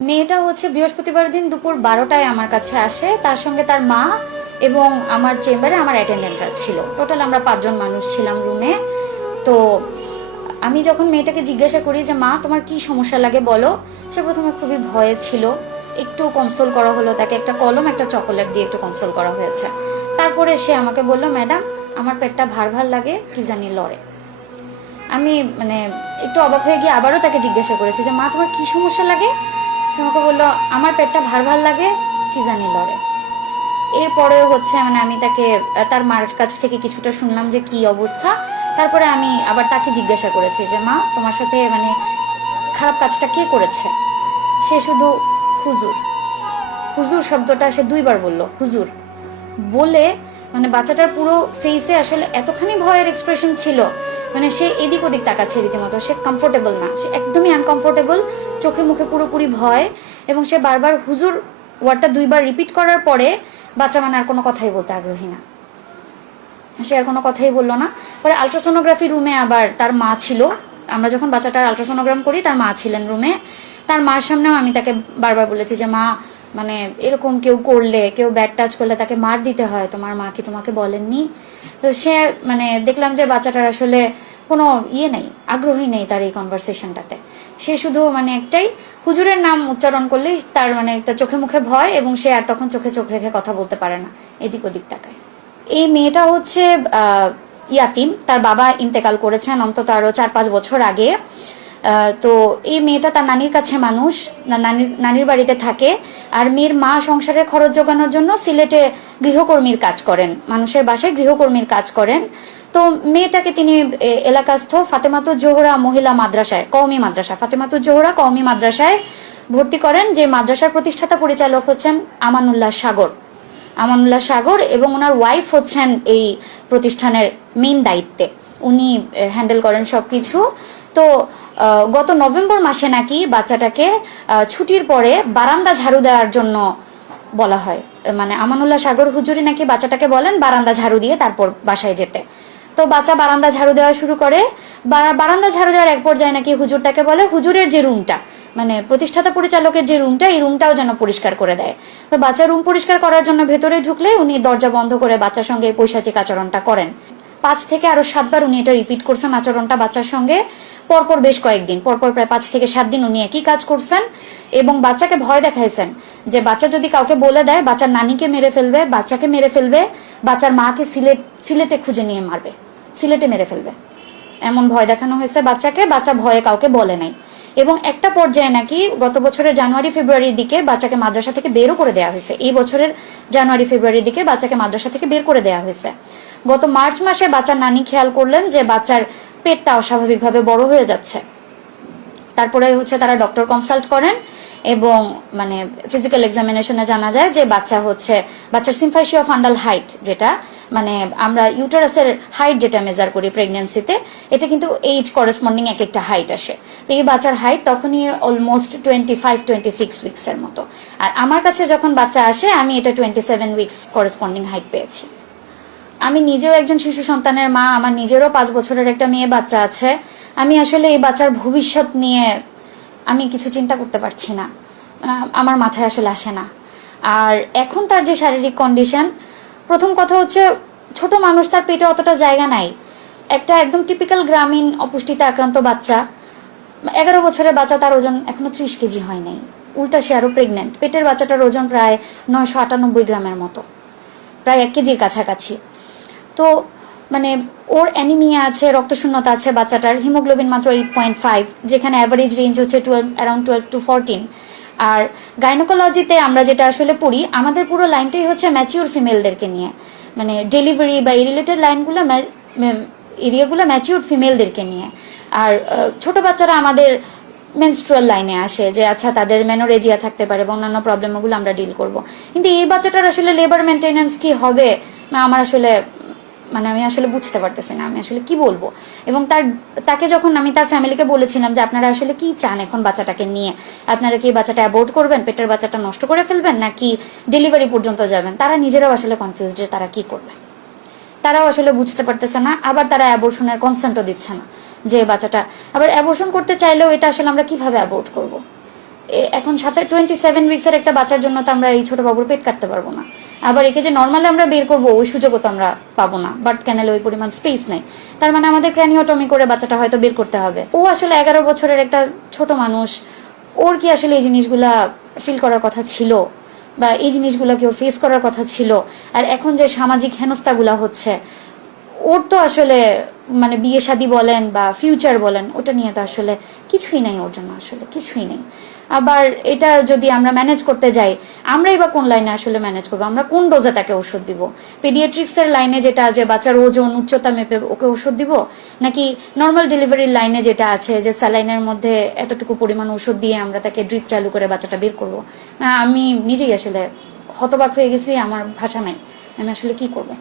মেয়েটা হচ্ছে বৃহস্পতিবার দিন দুপুর 12টায় আমার কাছে আসে। তার সঙ্গে তার মা এবং আমার চেম্বারে আমার অ্যাটেন্ডেন্টরা ছিল। টোটাল আমরা 5জন মানুষ ছিলাম রুমে। তো আমি যখন মেয়েটাকে জিজ্ঞাসা করি যে মা তোমার কি সমস্যা লাগে বলো, সে প্রথমে খুবই ভয়ে ছিল। একটু কনসোল করা হলো, তাকে একটা কলম একটা চকোলেট দিয়ে একটু কনসোল করা হয়েছে। তারপরে সে আমাকে বলল ম্যাডাম আমার পেটটা ভার ভার লাগে, কি জানি লড়ে। আমি একটু অবাক হয়ে গিয়ে আবারও তাকে জিজ্ঞাসা করেছি যে মা তোমার কি সমস্যা লাগে। সে আমাকে বললো আমার পেটটা ভার ভার লাগে, কি জানি লড়ে। এরপরেও হচ্ছে আমি তাকে তার মার কাছ থেকে কিছুটা শুনলাম যে কি অবস্থা। তারপরে আমি আবার তাকে জিজ্ঞাসা করেছি যে মা তোমার সাথে খারাপ কাজটা কে করেছে। সে শুধু হুজুর, হুজুর শব্দটা সে 2বার বলল, হুজুর বলে বাচ্চাটার পুরো ফেসে আসলে এতখানি ভয়ের এক্সপ্রেশন ছিল, সে এদিক ওদিক তাকাচ্ছে রীতিমতো। সে কমফোর্টেবল না, সে একদমই আনকমফোর্টেবল, চোখে মুখে পুরোপুরি ভয়। এবং সে বারবার হুজুর ওয়ার্ডটা 2বার রিপিট করার পরে বাচ্চা আর কোনো কথাই বলতে আগ্রহী না, সে আর কোনো কথাই বললো না। পরে আলট্রাসোনোগ্রাফি রুমে আবার তার মা ছিল। আমরা যখন বাচ্চাটার আলট্রাসোনোগ্রাম করি তার মা ছিলেন রুমে। তার মার সামনেও আমি তাকে বারবার বলেছি যে মা এরকম কেউ করলে, কেউ ব্যাড টাচ করলে তাকে মার দিতে হয়, তোমার মা কি তোমাকে বলেননি? তো সে দেখলাম যে বাচ্চাটার আসলে কোনো নেই, আগ্রহী নেই তার এই কনভারসেশনটাতে। সে শুধু একটাই হুজুরের নাম উচ্চারণ করলেই তার একটা চোখে মুখে ভয়, এবং সে আর তখন চোখে চোখ রেখে কথা বলতে পারে না, এদিক ওদিক তাকায়। এই মেয়েটা হচ্ছে ইয়াতিম, তার বাবা ইন্তেকাল করেছেন অন্তত আরও 4-5 বছর আগে। তো এই মেয়েটা তার নানির কাছে মানুষ, নানির বাড়িতে থাকে। আর মেয়ের মা সংসারের খরচ জোগানোর জন্য সিলেটে গৃহকর্মীর কাজ করেন, মানুষের বাসায় গৃহকর্মীর কাজ করেন। তো মেয়েটাকে তিনি এলাকাস্থ ফাতেমাতুজ জোহরা মহিলা মাদ্রাসায়, কওমি মাদ্রাসা ফাতেমাতুজ জোহরা কওমি মাদ্রাসায় ভর্তি করেন, যে মাদ্রাসার প্রতিষ্ঠাতা পরিচালক হচ্ছেন আমানুল্লাহ সাগর, এবং ওনার ওয়াইফ হচ্ছেন এই প্রতিষ্ঠানের মেইন দায়িত্বে, উনি হ্যান্ডেল করেন সব কিছু। তো গত নভেম্বর মাসে নাকি বাচ্চাটাকে ছুটির পরে বারান্দা ঝাড়ু দেওয়ার জন্য বলা হয়। আমানুল্লাহ সাগর হুজুরি নাকি বাচ্চাটাকে বলেন বারান্দা ঝাড়ু দিয়ে তারপর বাসায় যেতে। তো বাচ্চা বারান্দা ঝাড়ু দেওয়া শুরু করে। বারান্দা ঝাড়ু দেওয়ার এক পর্যায়ে নাকি হুজুরটাকে বলে হুজুরের যে রুমটা, প্রতিষ্ঠাতা পরিচালকের যে রুমটা, এই রুমটাও যেন পরিষ্কার করে দেয়। তো বাচ্চা রুম পরিষ্কার করার জন্য ভেতরে ঢুকলে উনি দরজা বন্ধ করে বাচ্চার সঙ্গে এই পৈশাচিক আচরণটা করেন। 5 থেকে আরো 7বার উনি এটা রিপিট করছেন আচরণটা বাচ্চার সঙ্গে, পরপর বেশ কয়েকদিন, পরপর প্রায় 5 থেকে 7 দিন উনি একই কাজ করছেন। এবং বাচ্চাকে ভয় দেখাইছেন যে বাচ্চা যদি কাউকে বলে দেয় বাচ্চার নানিকে মেরে ফেলবে, বাচ্চাকে মেরে ফেলবে, বাচ্চার মাকে সিলেটে খুঁজে নিয়ে মারবে, সিলেটে মেরে ফেলবে, এমন ভয় দেখানো হয়েছে বাচ্চাকে। বাচ্চা ভয়ে কাউকে বলে নাই। এবং একটা পর্যায়ে নাকি গত বছরের জানুয়ারি ফেব্রুয়ারির দিকে বাচ্চাকে মাদ্রাসা থেকে বেরও করে দেওয়া হয়েছে। এই বছরের জানুয়ারি ফেব্রুয়ারির দিকে বাচ্চাকে মাদ্রাসা থেকে বের করে দেওয়া হয়েছে। গত মার্চ মাসে বাচ্চার নানি খেয়াল করলেন যে বাচ্চার পেটটা অস্বাভাবিকভাবে বড় হয়ে যাচ্ছে। তারপরে হচ্ছে তারা ডক্টর কনসাল্ট করেন, এবং ফিজিক্যাল এক্সামিনেশনে জানা যায় যে বাচ্চার সিম্ফাইসিও ফান্ডাল হাইট, যেটা আমরা ইউটারাসের হাইট যেটা মেজার করি প্রেগন্যান্সিতে, এটা কিন্তু এইজ করেসপন্ডিং এক একটা হাইট আসে। তো এই বাচ্চার হাইট তখনই অলমোস্ট 25-26 উইক্সের মতো। আর আমার কাছে যখন বাচ্চা আসে আমি এটা 27 উইক্স করেসপন্ডিং হাইট পেয়েছি। আমি নিজেও একজন শিশু সন্তানের মা, আমার নিজেরও 5 বছরের একটা মেয়ে বাচ্চা আছে। আমি আসলে এই বাচ্চার ভবিষ্যৎ নিয়ে আমি কিছু চিন্তা করতে পারছি না, আমার মাথায় আসলে আসে না। আর এখন তার যে শারীরিক কন্ডিশন, প্রথম কথা হচ্ছে ছোট মানুষ, তার পেটে অতটা জায়গা নাই। একটা একদম টিপিক্যাল গ্রামীণ অপুষ্টিতে আক্রান্ত বাচ্চা, 11 বছরের বাচ্চা, তার ওজন এখনো 30 কেজি হয় নাই, উল্টা সে আরো প্রেগনেন্ট। পেটের বাচ্চাটার ওজন প্রায় 998 গ্রামের মতো, প্রায় 1 কেজির কাছাকাছি। তো ওর অ্যানিমিয়া আছে, রক্তশূন্যতা আছে বাচ্চাটার, হিমোগ্লোবিন মাত্র 8.5, যেখানে অ্যাভারেজ রেঞ্জ হচ্ছে অ্যারাউন্ড 12 to 14। আর গাইনোকোলজিতে আমরা যেটা আসলে পড়ি, আমাদের পুরো লাইনটাই হচ্ছে ম্যাচিওর ফিমেলদেরকে নিয়ে, ডেলিভারি বা এই রিলেটেড লাইনগুলো এরিয়াগুলো ম্যাচিওর ফিমেলদেরকে নিয়ে। আর ছোট বাচ্চারা আমাদের মেনস্ট্রুয়াল লাইনে আসে, যে আচ্ছা তাদের মেনোরেজিয়া থাকতে পারে বা অন্যান্য প্রবলেমগুলো আমরা ডিল করব। কিন্তু এই বাচ্চাটার আসলে লেবার মেনটেন্যান্স কি হবে, আমার আসলে আমি আসলে বুঝতে পারতেছি না, আমি আসলে কি বলবো। এবং তাকে যখন আমি তার ফ্যামিলিকে বলেছিলাম যে আপনারা আসলে কি চান এখন বাচ্চাটাকে নিয়ে, আপনারা কি বাচ্চাটা অ্যাবর্ট করবেন, পেটের বাচ্চাটা নষ্ট করে ফেলবেন, নাকি ডেলিভারি পর্যন্ত যাবেন, তারা নিজেরাও আসলে কনফিউজ যে তারা কি করবে। তারাও আসলে বুঝতে পারতেছে না। আবার তারা অ্যাবর্শনের কনসেন্টও দিচ্ছে না, যে বাচ্চাটা আবার অ্যাবর্শন করতে চাইলেও এটা আসলে আমরা কিভাবে অ্যাবর্ট করব, এখন সাথে 27 উইক্সের একটা বাচ্চার জন্য তো আমরা এই ছোট বাবুর পেট কাটতে পারবো না। আবার একে যে নর্মালি আমরা বের করবো ওই সুযোগও তো আমরা পাবো না, বার্থ ক্যানেলে ওই পরিমাণ স্পেস নেই। তার মানে আমাদের ক্র্যানিওটমি করে বাচ্চাটা হয়তো বের করতে হবে। ও আসলে 11 বছরের একটা ছোট মানুষ, ওর কি আসলে এই জিনিসগুলা ফিল করার কথা ছিল, বা এই জিনিসগুলোকে ওর ফেস করার কথা ছিল? আর এখন যে সামাজিক হেনস্থাগুলা হচ্ছে, ওর তো আসলে মানে বিয়ে শাদী বলেন বা ফিউচার বলেন, ওটা নিয়ে তো আসলে কিছুই নেই ওর জন্য, আসলে কিছুই নেই। আবার এটা যদি আমরা ম্যানেজ করতে যাই, আমরাই বা কোন লাইনে আসলে ম্যানেজ করবো? আমরা কোন ডোজে তাকে ওষুধ দিব? পেডিয়াট্রিক্সের লাইনে যেটা, যে বাচ্চার ওজন উচ্চতা মেপে ওকে ওষুধ দিব, নাকি নর্মাল ডেলিভারির লাইনে যেটা আছে যে স্যালাইনের মধ্যে এতটুকু পরিমাণ ওষুধ দিয়ে আমরা তাকে ড্রিপ চালু করে বাচ্চাটা বের করবো? আমি নিজেই আসলে হতবাক হয়ে গেছি, আমার ভাষা নাই, আমি আসলে কি করবো।